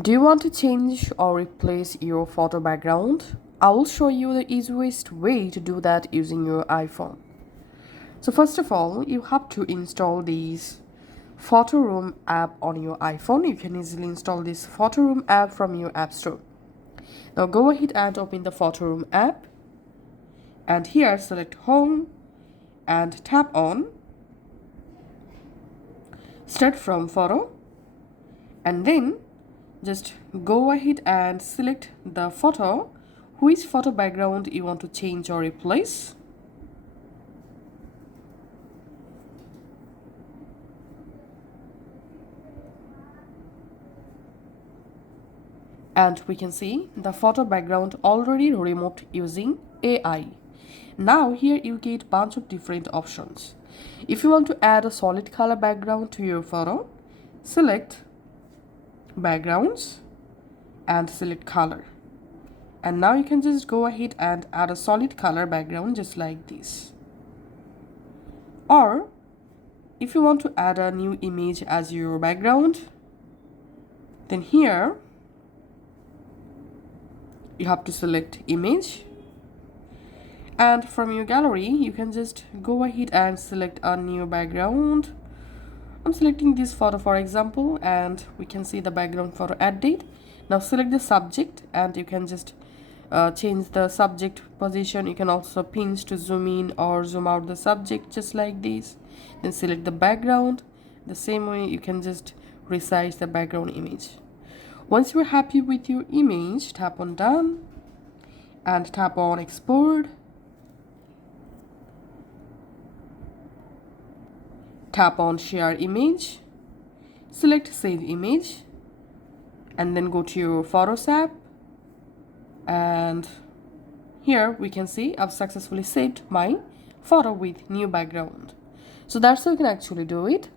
Do you want to change or replace your photo background? I will show you the easiest way to do that using your iPhone. So first of all, you have to install this Photo Room app on your iPhone. You can easily install this Photo Room app from your App Store. Now go ahead and open the Photo Room app, and here select Home and tap on Start from Photo, and then just go ahead and select the photo, which photo background you want to change or replace. And we can see the photo background already removed using AI. Now here you get bunch of different options. If you want to add a solid color background to your photo, select backgrounds and select color. And now you can just go ahead and add a solid color background just like this. Or if you want to add a new image as your background, then here you have to select image, and from your gallery you can just go ahead and select a new background. I'm selecting this photo for example, and we can see the background photo add date. Now select the subject, and you can just change the subject position. You can also pinch to zoom in or zoom out the subject just like this. Then select the background. The same way you can just resize the background image. Once you're happy with your image, tap on done and tap on export. Tap on share image, select save image, and then go to your Photos app, and here we can see I've successfully saved my photo with new background. So that's how you can actually do it.